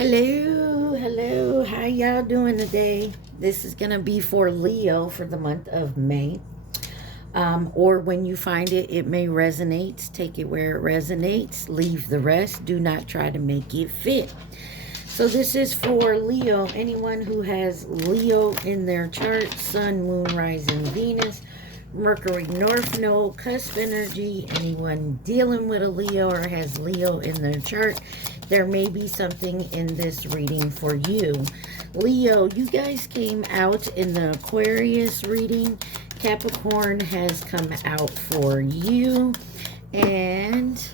Hello, how y'all doing today? This is gonna be for Leo for the month of May. Or when you find it, it may resonate. Take it where it resonates. Leave the rest. Do not try to make it fit. So this is for Leo. Anyone who has Leo in their chart, Sun, Moon, Rising, Venus, Mercury, North Node, cusp energy. Anyone dealing with a Leo or has Leo in their chart, there may be something in this reading for you. Leo, you guys came out in the Aquarius reading. Capricorn has come out for you. And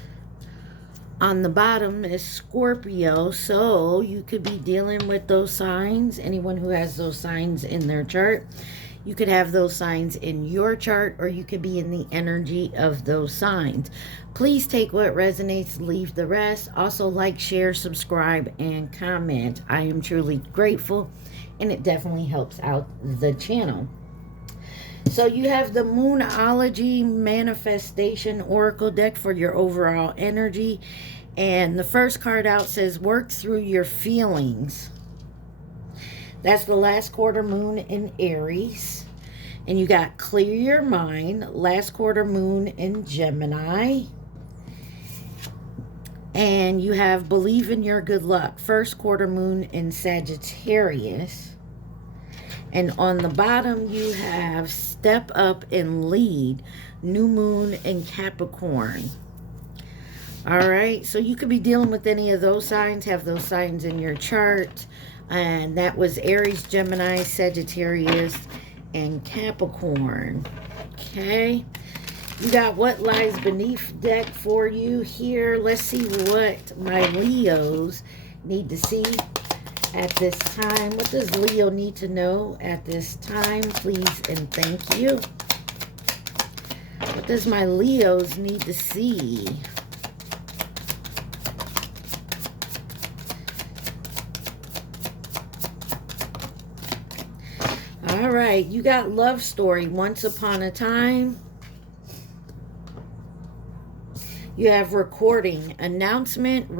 on the bottom is Scorpio. So you could be dealing with those signs. Anyone who has those signs in their chart. You could have those signs in your chart, or you could be in the energy of those signs. Please take what resonates, leave the rest. Also like, share, subscribe, and comment. I am truly grateful, and it definitely helps out the channel. So you have the Moonology Manifestation Oracle deck for your overall energy. And the first card out says, work through your feelings. That's the last quarter moon in Aries. And you got clear your mind, last quarter moon in Gemini. And you have believe in your good luck, first quarter moon in Sagittarius. And on the bottom you have step up and lead, new moon in Capricorn. All right, so you could be dealing with any of those signs, have those signs in your chart. And that was Aries, Gemini, Sagittarius, and Capricorn. Okay. You got what lies beneath deck for you here. Let's see what my Leos need to see at this time. What does Leo need to know at this time? Please and thank you. What does my Leos need to see? All right, you got love story, once upon a time. You have recording, announcement,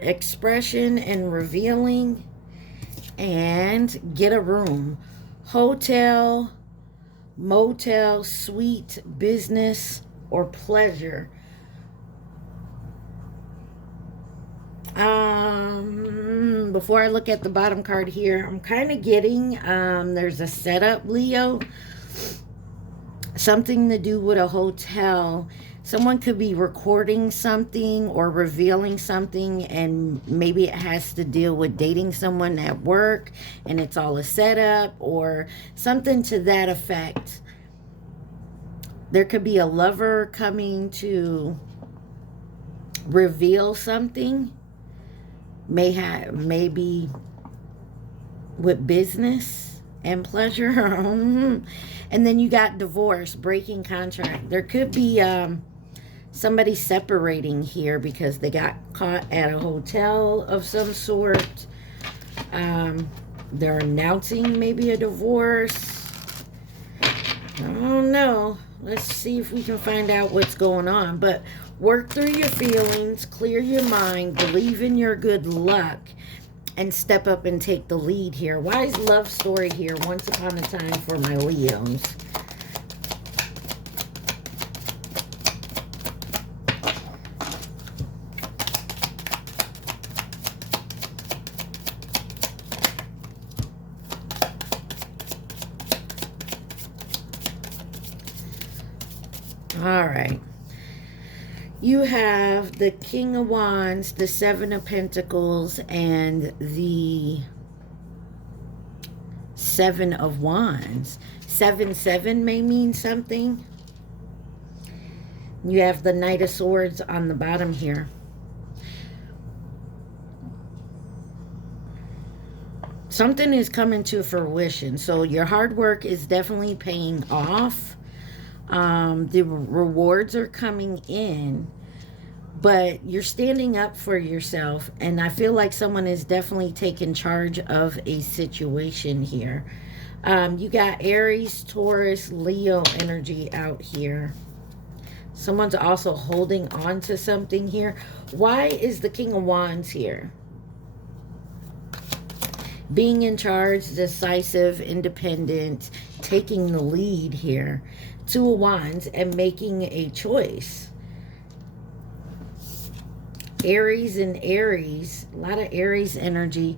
expression, and revealing. And get a room. Hotel, motel, suite, business, or pleasure. Before I look at the bottom card here, I'm kind of getting, there's a setup, Leo. Something to do with a hotel. Someone could be recording something or revealing something, and maybe it has to deal with dating someone at work, and it's all a setup or something to that effect. There could be a lover coming to reveal something. Maybe with business and pleasure. And then you got divorce, breaking contract. There could be somebody separating here because they got caught at a hotel of some sort. They're announcing maybe a divorce. I don't know. Let's see if we can find out what's going on. But work through your feelings, clear your mind, believe in your good luck, and step up and take the lead here. Wise love story here, once upon a time for my Leos. All right. You have the King of Wands, the Seven of Pentacles, and the Seven of Wands. 7-7 may mean something. You have the Knight of Swords on the bottom here. Something is coming to fruition. So your hard work is definitely paying off. The rewards are coming in, but you're standing up for yourself, and I feel like someone is definitely taking charge of a situation here. You got Aries, Taurus, Leo energy out here. Someone's also holding on to something here. Why is the King of Wands here? Being in charge, decisive, independent, taking the lead here. Two of Wands and making a choice. Aries and Aries, a lot of Aries energy,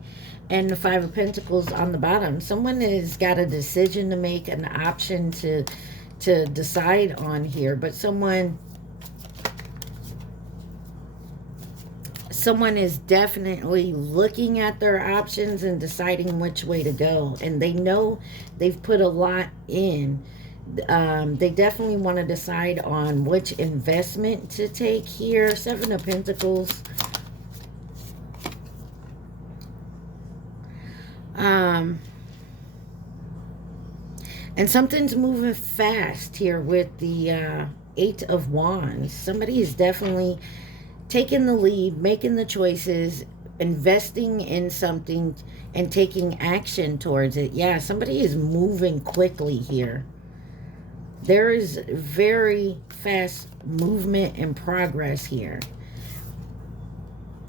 and the Five of Pentacles on the bottom. Someone has got a decision to make, an option to decide on here, but someone is definitely looking at their options and deciding which way to go, and they know they've put a lot in. They definitely want to decide on which investment to take here. Seven of Pentacles. And something's moving fast here with the Eight of Wands. Somebody is definitely taking the lead, making the choices, investing in something, and taking action towards it. Yeah, somebody is moving quickly here. There is very fast movement and progress here.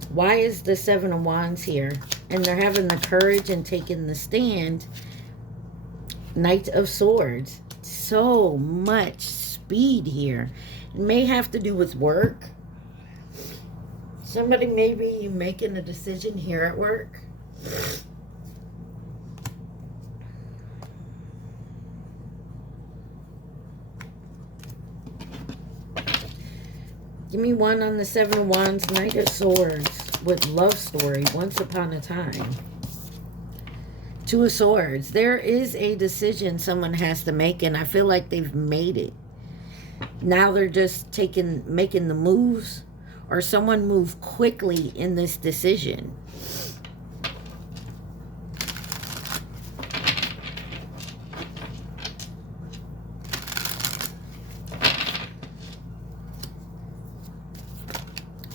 Why is the Seven of Wands here? And they're having the courage and taking the stand. Knight of Swords. So much speed here. It may have to do with work. Somebody may be making a decision here at work. Give me one on the Seven of Wands, Knight of Swords with love story, once upon a time. Two of Swords. There is a decision someone has to make, and I feel like they've made it. Now they're just making the moves, or someone moved quickly in this decision.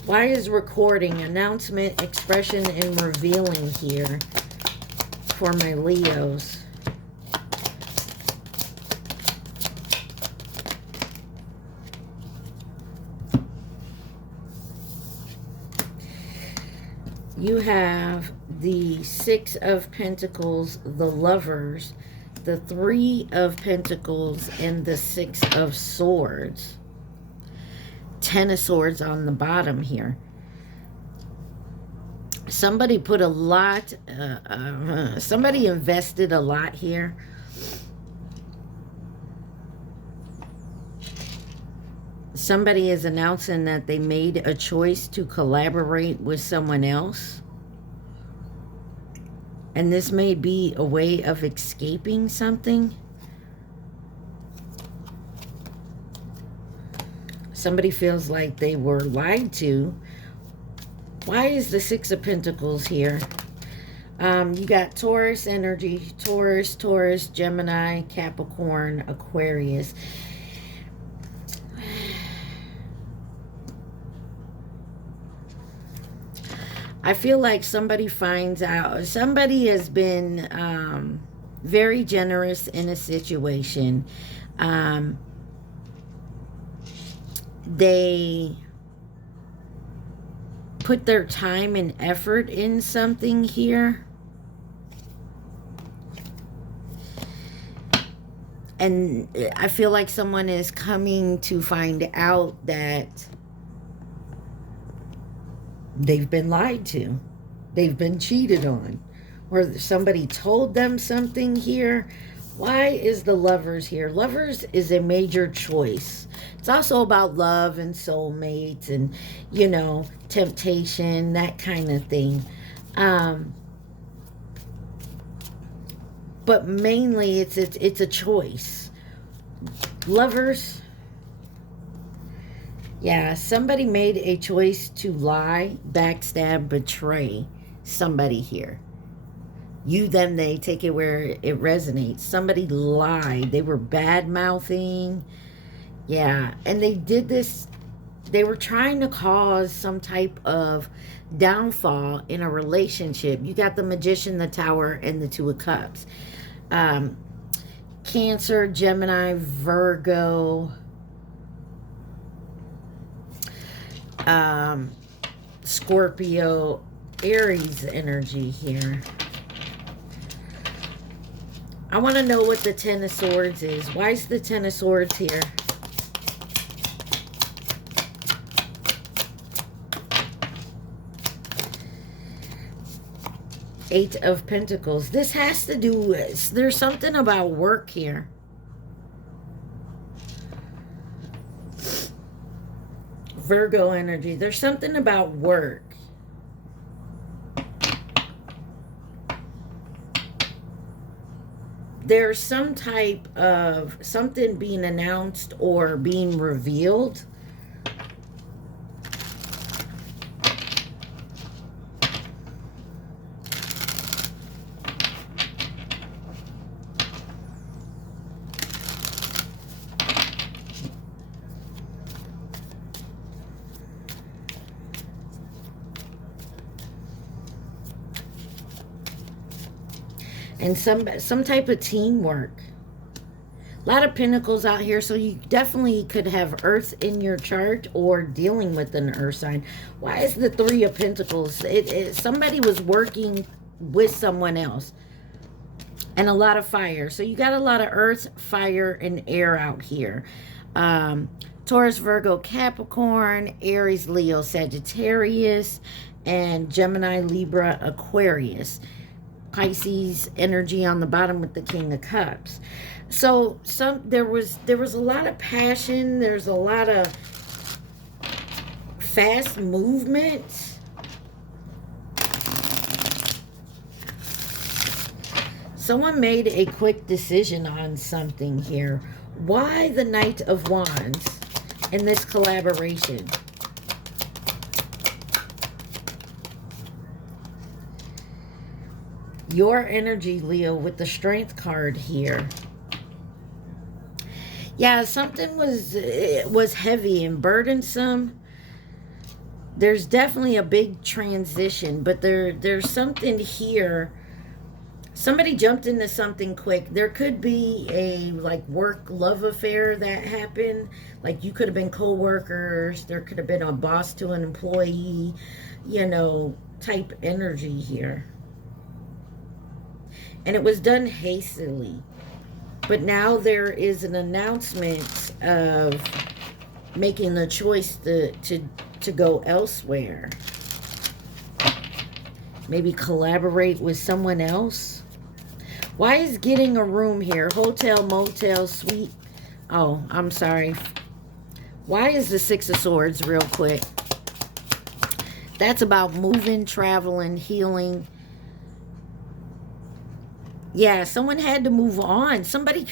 Why is recording, announcement, expression, and revealing here for my Leos? You have the Six of Pentacles, the Lovers, the Three of Pentacles, and the Six of Swords. Ten of Swords on the bottom here. Somebody put a lot, somebody invested a lot here. Somebody is announcing that they made a choice to collaborate with someone else. And this may be a way of escaping something. Somebody feels like they were lied to. Why is the Six of Pentacles here? You got Taurus energy. Taurus, Gemini, Capricorn, Aquarius. I feel like somebody finds out. Somebody has been very generous in a situation. They put their time and effort in something here. And I feel like someone is coming to find out that they've been lied to. They've been cheated on. Or somebody told them something here. Why is the Lovers here? Lovers is a major choice. It's also about love and soulmates and, you know, temptation, that kind of thing. But mainly it's a choice. Lovers. Yeah, somebody made a choice to lie, backstab, betray somebody here. You, them, they, take it where it resonates. Somebody lied. They were bad-mouthing. Yeah, and they did this. They were trying to cause some type of downfall in a relationship. You got the Magician, the Tower, and the Two of Cups. Cancer, Gemini, Virgo, Scorpio, Aries energy here. I want to know what the Ten of Swords is. Why is the Ten of Swords here? Eight of Pentacles. This has to do with, there's something about work here. Virgo energy. There's something about work. There's some type of something being announced or being revealed. And some type of teamwork. A lot of pentacles out here, so you definitely could have Earth in your chart or dealing with an Earth sign. Why is the Three of Pentacles? Somebody was working with someone else. And a lot of fire. So you got a lot of Earth, fire, and air out here. Taurus, Virgo, Capricorn, Aries, Leo, Sagittarius, and Gemini, Libra, Aquarius. Pisces energy on the bottom with the King of Cups. So there was a lot of passion. There's a lot of fast movement. Someone made a quick decision on something here. Why the Knight of Wands in this collaboration? Your energy, Leo, with the Strength card here. Yeah, something was heavy and burdensome. There's definitely a big transition, but there's something here. Somebody jumped into something quick. There could be a like work love affair that happened. Like you could have been co-workers. There could have been a boss to an employee, you know, type energy here. And it was done hastily. But now there is an announcement of making the choice to go elsewhere. Maybe collaborate with someone else. Why is getting a room here? Hotel, motel, suite. Oh, I'm sorry. Why is the Six of Swords real quick? That's about moving, traveling, healing. Yeah, someone had to move on. Somebody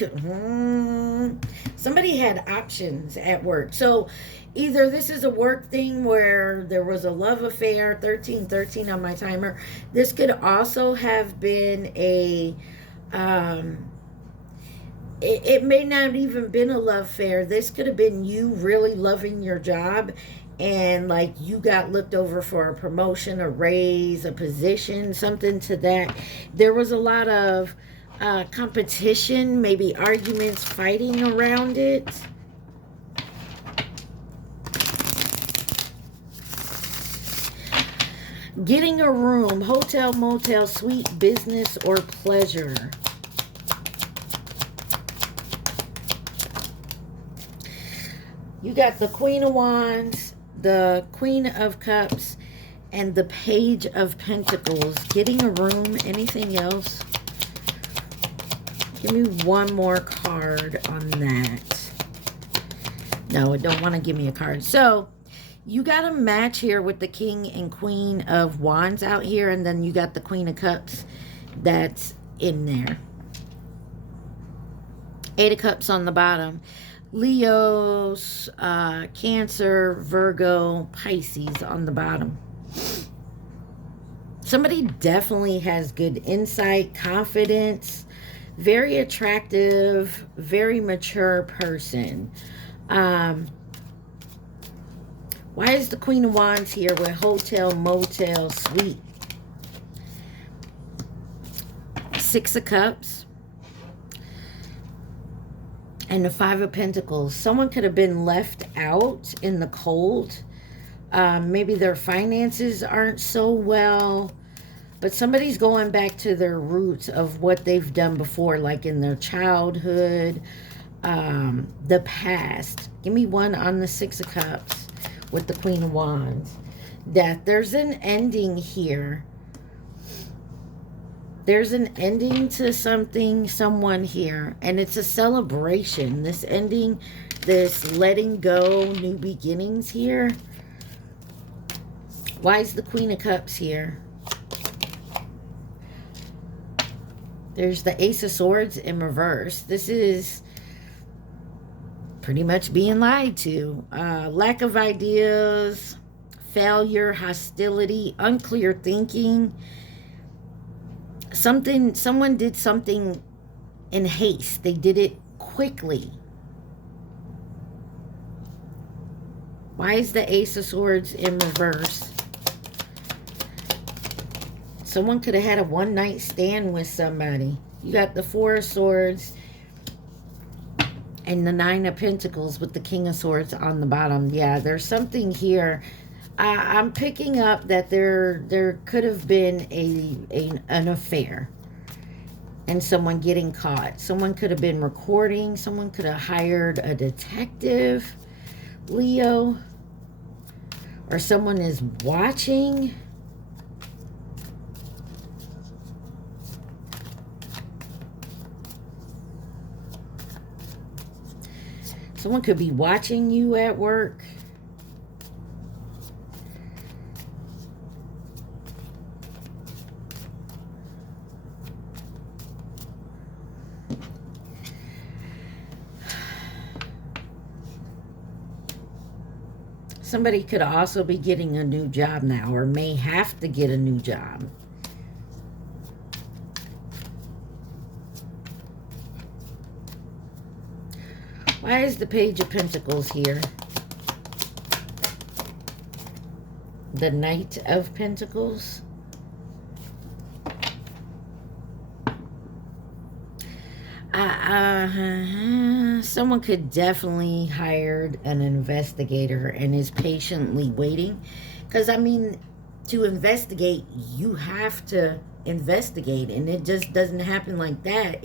had options at work. So either this is a work thing where there was a love affair, 1313 on my timer. This could also have been a, it may not even been a love affair. This could have been you really loving your job and like you got looked over for a promotion, a raise, a position, something to that. There was a lot of competition, maybe arguments, fighting around it. Getting a room, hotel, motel, suite, business, or pleasure. You got the Queen of Wands, the Queen of Cups, and the Page of Pentacles. Getting a room. Anything else? Give me one more card on that. No, it don't want to give me a card. So you got a match here with the King and Queen of Wands out here, and then you got the Queen of Cups that's in there. Eight of Cups on the bottom. Leos, Cancer, Virgo, Pisces on the bottom. Somebody definitely has good insight, confidence, very attractive, very mature person. Why is the Queen of Wands here with hotel, motel, suite? Six of Cups. And the Five of Pentacles. Someone could have been left out in the cold. Maybe their finances aren't so well. But somebody's going back to their roots of what they've done before, like in their childhood, the past. Give me one on the Six of Cups with the Queen of Wands. Death. There's an ending here. There's an ending to something, someone here. And it's a celebration. This ending, this letting go, new beginnings here. Why is the Queen of Cups here? There's the Ace of Swords in reverse. This is pretty much being lied to. Lack of ideas, failure, hostility, unclear thinking. Someone did something in haste. They did it quickly. Why is the Ace of Swords in reverse? Someone could have had a one-night stand with somebody. You got the Four of Swords and the Nine of Pentacles with the King of Swords on the bottom. Yeah, there's something here. I'm picking up that there could have been an affair and someone getting caught. Someone could have been recording. Someone could have hired a detective, Leo. Or someone is watching. Someone could be watching you at work. Somebody could also be getting a new job now, or may have to get a new job. Why is the Page of Pentacles here? The Knight of Pentacles. Someone could definitely hire an investigator and is patiently waiting. Because, I mean, to investigate, you have to investigate. And it just doesn't happen like that.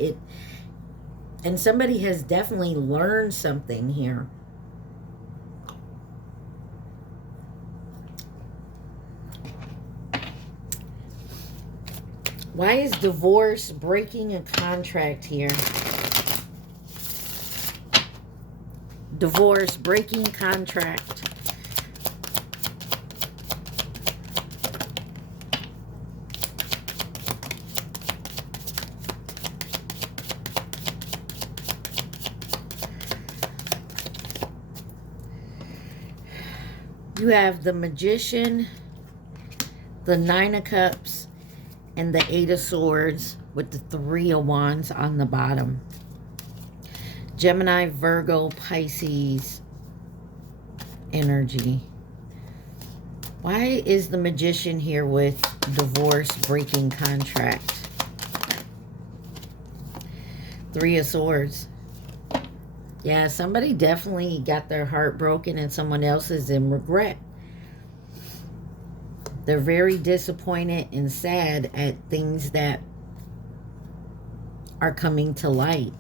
And somebody has definitely learned something here. Why is divorce breaking a contract here? Divorce, breaking contract. You have the Magician, the Nine of Cups, and the Eight of Swords with the Three of Wands on the bottom. Gemini, Virgo, Pisces energy. Why is the Magician here with divorce, breaking contract? Three of Swords. Yeah, somebody definitely got their heart broken and someone else is in regret. They're very disappointed and sad at things that are coming to light.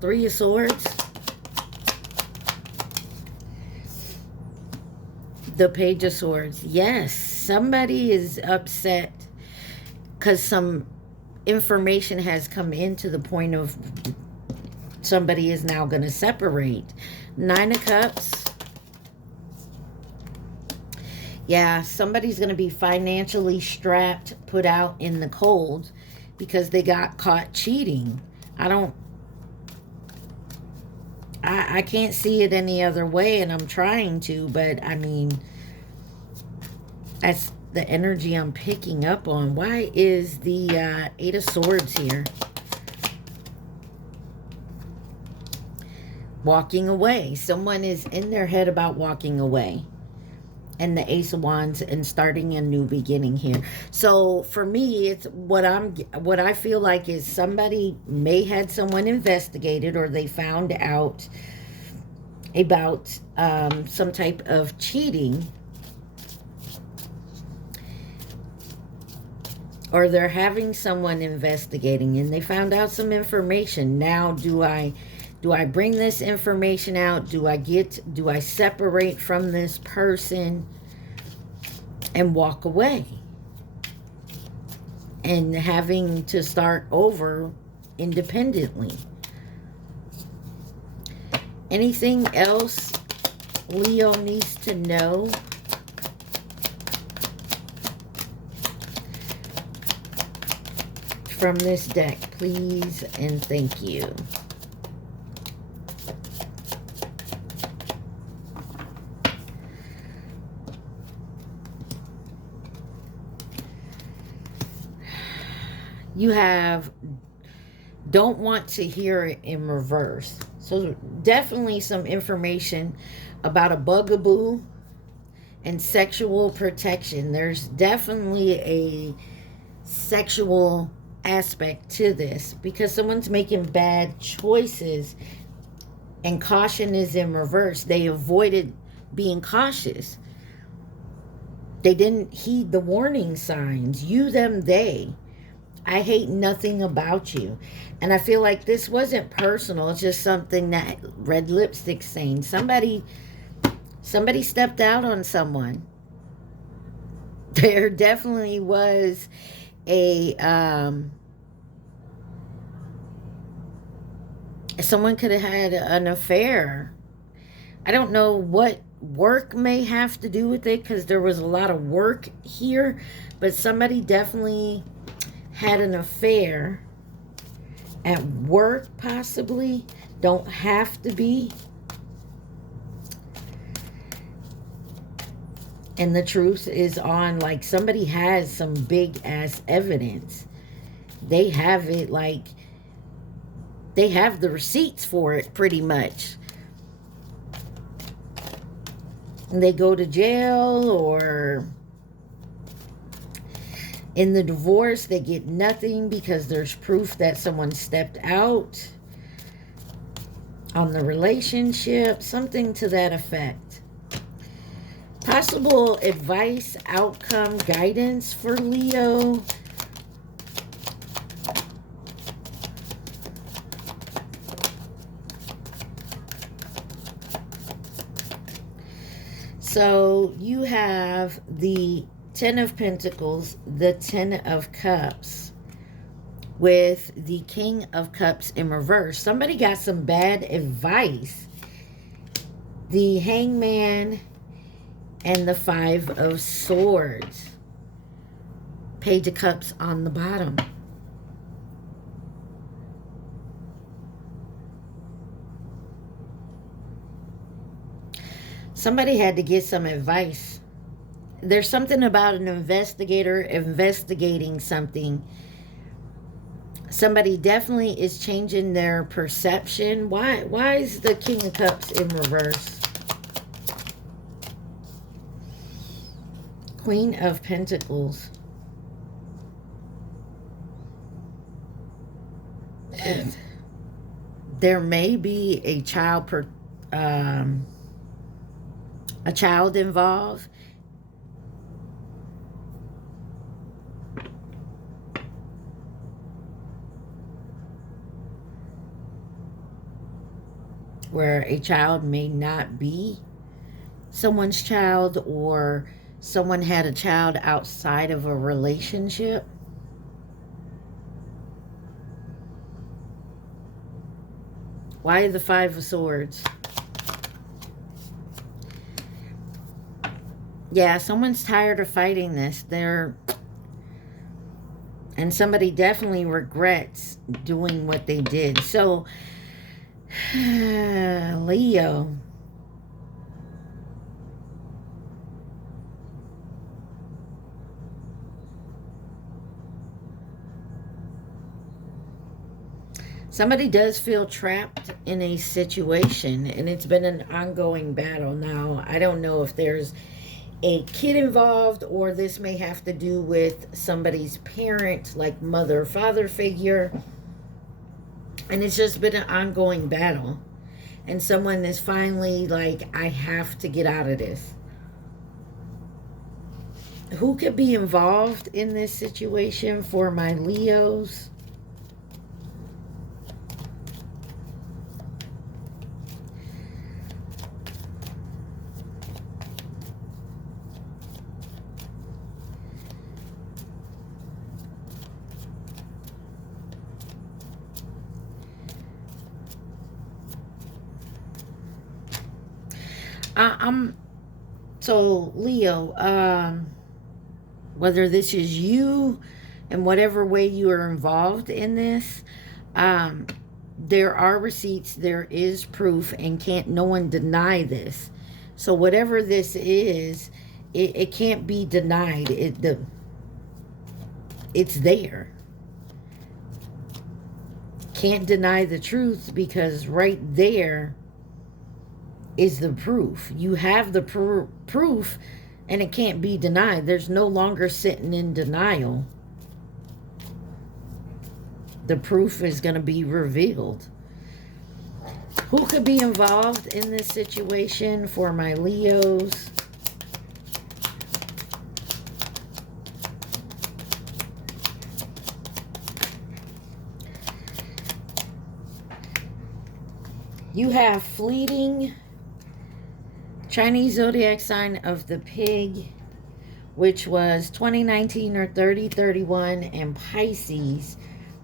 Three of Swords. The Page of Swords. Yes, somebody is upset because some information has come in to the point of somebody is now going to separate. Nine of Cups. Yeah, somebody's going to be financially strapped, put out in the cold because they got caught cheating. I can't see it any other way, and I'm trying to, but I mean, that's the energy I'm picking up on. Why is the Eight of Swords here? Walking away. Someone is in their head about walking away. and the Ace of Wands, and starting a new beginning here. So for me, it's what I feel like is somebody may had someone investigated, or they found out about some type of cheating, or they're having someone investigating and they found out some information. Now, do I bring this information out? Do I separate from this person and walk away? And having to start over independently. Anything else Leo needs to know? From this deck, please and thank you. You have don't want to hear it in reverse. So definitely some information about a bugaboo and sexual protection. There's definitely a sexual aspect to this because someone's making bad choices and caution is in reverse. They avoided being cautious. They didn't heed the warning signs. You, them, they. I hate nothing about you. And I feel like this wasn't personal. It's just something that Red Lipstick's saying. Somebody stepped out on someone. There definitely was a someone could have had an affair. I don't know what work may have to do with it because there was a lot of work here, but somebody definitely had an affair at work, possibly. Don't have to be. And the truth is on, like, somebody has some big ass evidence. They have it, like, they have the receipts for it pretty much. And they go to jail, or in the divorce, they get nothing because there's proof that someone stepped out on the relationship, something to that effect. Possible advice, outcome, guidance for Leo. So you have the Ten of Pentacles, the Ten of Cups, with the King of Cups in reverse. Somebody got some bad advice. The Hangman and the Five of Swords. Page of Cups on the bottom. Somebody had to get some advice. There's something about an investigator investigating something. Somebody definitely is changing their perception. Why is the King of Cups in reverse? Queen of Pentacles. There may be a child involved. Where a child may not be someone's child, or someone had a child outside of a relationship. Why the Five of Swords? Yeah, someone's tired of fighting this. And somebody definitely regrets doing what they did. So, Leo. Somebody does feel trapped in a situation, and it's been an ongoing battle. Now, I don't know if there's a kid involved, or this may have to do with somebody's parent, like mother, father figure. And it's just been an ongoing battle. And someone is finally like, I have to get out of this. Who could be involved in this situation for my Leos? So Leo, whether this is you in whatever way you are involved in this, there are receipts, there is proof, and can't no one deny this. So whatever this is, it can't be denied. It's there. Can't deny the truth, because right there is the proof. You have the proof, and it can't be denied. There's no longer sitting in denial. The proof is going to be revealed. Who could be involved in this situation for my Leos? You have fleeting Chinese zodiac sign of the pig, which was 2019 or 3031, and Pisces.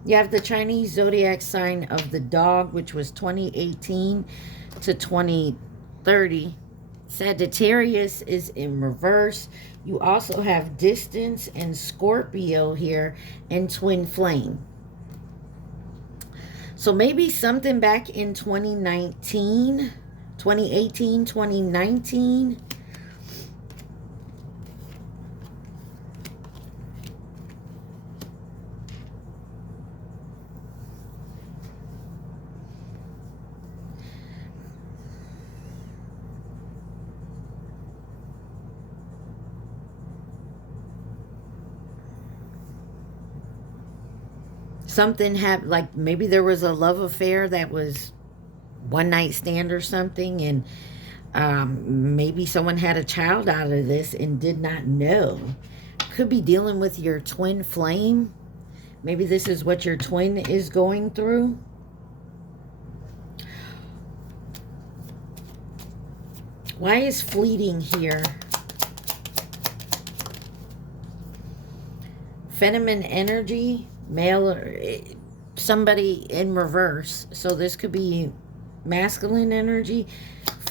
You have the Chinese zodiac sign of the dog, which was 2018 to 2030. Sagittarius is in reverse. You also have distance and Scorpio here, and twin flame. So maybe something back in 2019, 2018, 2019. Something happened, like maybe there was a love affair that was one night stand or something, and maybe someone had a child out of this and did not know. Could be dealing with your twin flame. Maybe this is what your twin is going through. Why is fleeting here? Feminine energy, male, or somebody in reverse. So this could be masculine energy,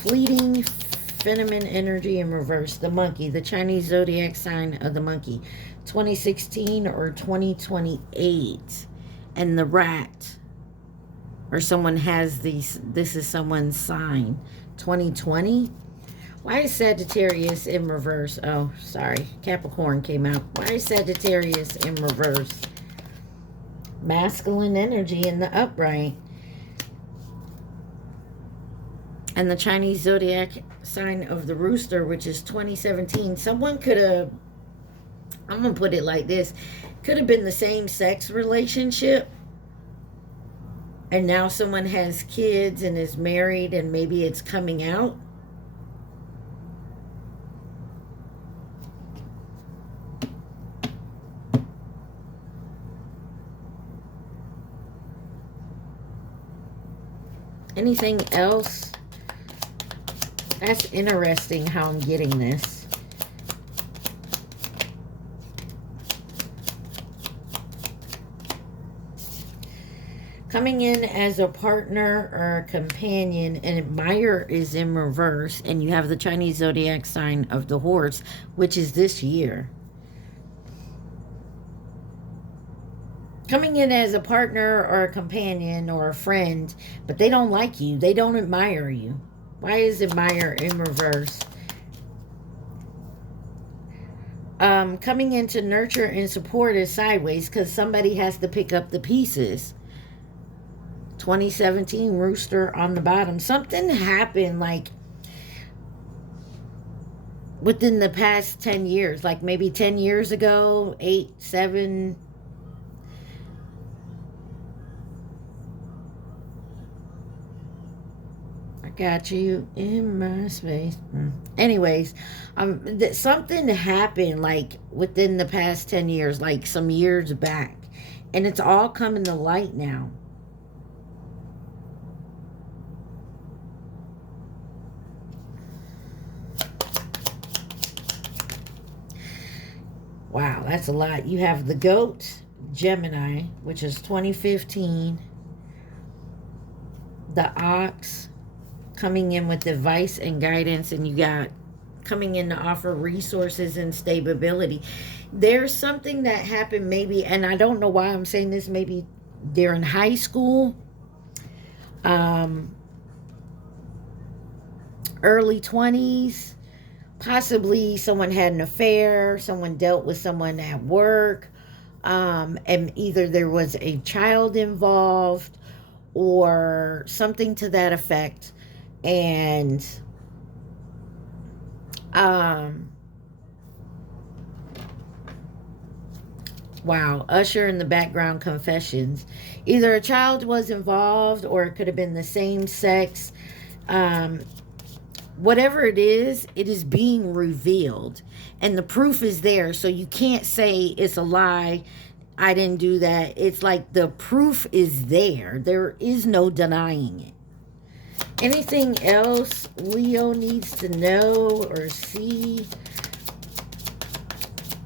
fleeting feminine energy in reverse. The monkey, the Chinese zodiac sign of the monkey, 2016 or 2028. And the rat, or someone has these, this is someone's sign, 2020. Why is Sagittarius in reverse? Oh, sorry, Capricorn came out. Why is Sagittarius in reverse? Masculine energy in the upright. And the Chinese zodiac sign of the rooster, which is 2017. Someone could have, I'm going to put it like this, could have been the same sex relationship, and now someone has kids and is married, and maybe it's coming out. Anything else? That's interesting how I'm getting this. Coming in as a partner or a companion, an admirer is in reverse, and you have the Chinese zodiac sign of the horse, which is this year. Coming in as a partner or a companion or a friend, but they don't like you. They don't admire you. Why is admire in reverse? Coming in to nurture and support is sideways, because somebody has to pick up the pieces. 2017 rooster on the bottom. Something happened, like within the past 10 years, like maybe 10 years ago, 8, 7. I got you in my space. Anyways, something happened like within the past 10 years, like some years back, and it's all coming to light now. Wow, that's a lot. You have the goat, Gemini, which is 2015. The ox, coming in with advice and guidance, and you got coming in to offer resources and stability. There's something that happened maybe, and I don't know why I'm saying this, maybe during high school, early 20s. Possibly someone had an affair, someone dealt with someone at work, and either there was a child involved or something to that effect. And wow, usher in the background confessions. Either a child was involved or it could have been the same sex. Whatever it is being revealed, and the proof is there, so you can't say it's a lie, I didn't do that. It's like the proof is there is no denying it. Anything else Leo needs to know or see?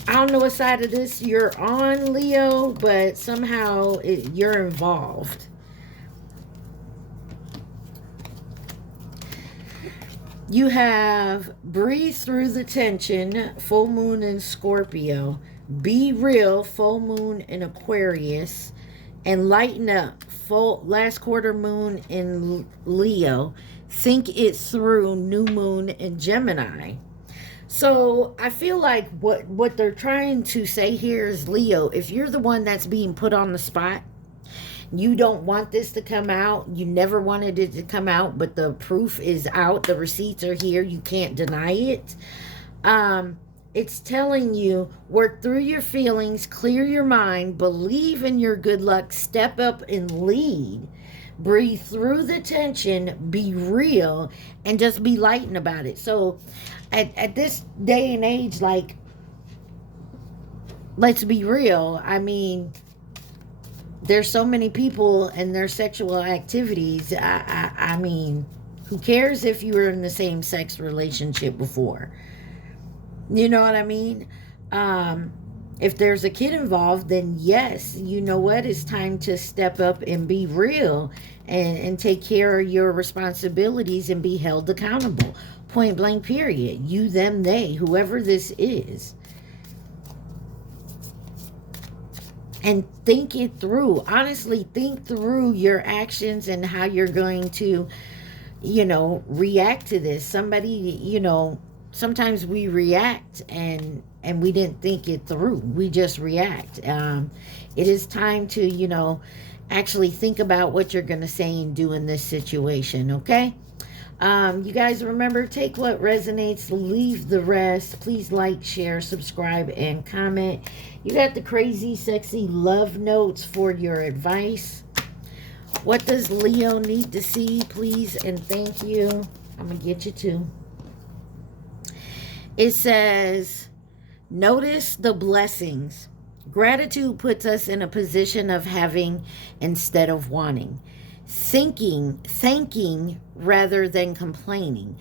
I don't know what side of this you're on, Leo, but somehow you're involved. You have breathe through the tension, full moon in Scorpio. Be real, full moon in Aquarius. And lighten up, full last quarter moon in Leo. Think it through, new moon in Gemini. So I feel like what they're trying to say here is, Leo, if you're the one that's being put on the spot, you don't want this to come out. You never wanted it to come out, but the proof is out. The receipts are here. You can't deny it. It's telling you, work through your feelings, clear your mind, believe in your good luck, step up and lead. Breathe through the tension, be real, and just be lightened about it. So at this day and age, like, let's be real. I mean, there's so many people and their sexual activities. I mean, who cares if you were in the same sex relationship before? You know what I mean? If there's a kid involved, then yes, you know what? It's time to step up and be real and take care of your responsibilities and be held accountable. Point blank, period. You, them, they, whoever this is. And think it through. Honestly, think through your actions and how you're going to, react to this. Somebody, sometimes we react and we didn't think it through. We just react. It is time to, actually think about what you're going to say and do in this situation, okay? You guys remember, take what resonates, leave the rest. Please like, share, subscribe, and comment. You got the crazy, sexy love notes for your advice. What does Leo need to see, please, and thank you. I'm going to get you too. It says, notice the blessings. Gratitude puts us in a position of having instead of wanting. Thanking rather than complaining.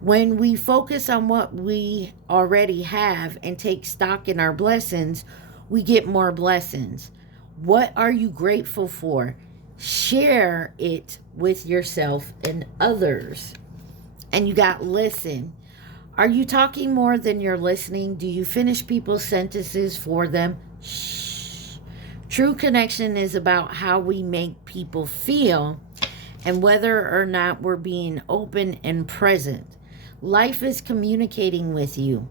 When we focus on what we already have and take stock in our blessings, we get more blessings. What are you grateful for? Share it with yourself and others. And you got listen. Are you talking more than you're listening? Do you finish people's sentences for them? Shh. True connection is about how we make people feel and whether or not we're being open and present. Life is communicating with you.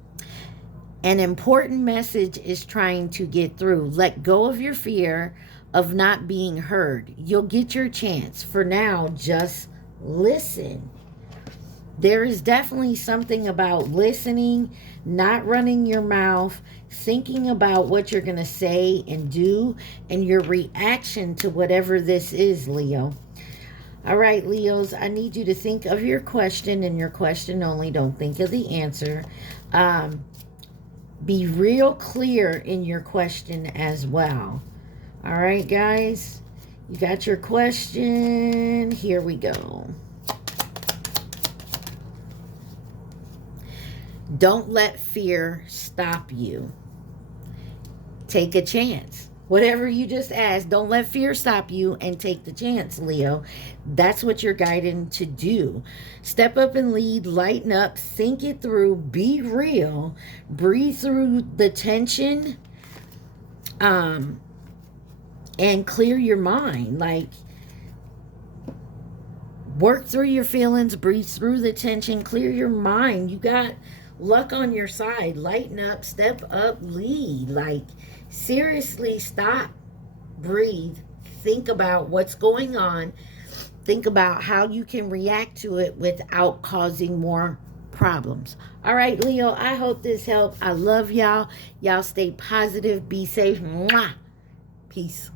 An important message is trying to get through. Let go of your fear of not being heard. You'll get your chance. For now, just listen. There is definitely something about listening, not running your mouth, thinking about what you're going to say and do, and your reaction to whatever this is, Leo. All right, Leos, I need you to think of your question and your question only. Don't think of the answer. Be real clear in your question as well. All right, guys, you got your question. Here we go. Don't let fear stop you. Take a chance. Whatever you just asked, don't let fear stop you and take the chance, Leo. That's what you're guided to do. Step up and lead, lighten up, think it through, be real, breathe through the tension, and clear your mind. Like, work through your feelings, breathe through the tension, clear your mind. You got luck on your side. Lighten up, step up, lead. Like, seriously, stop, breathe, think about what's going on, think about how you can react to it without causing more problems. All right, Leo, I hope this helped. I love y'all. Y'all stay positive, be safe. Mwah. Peace.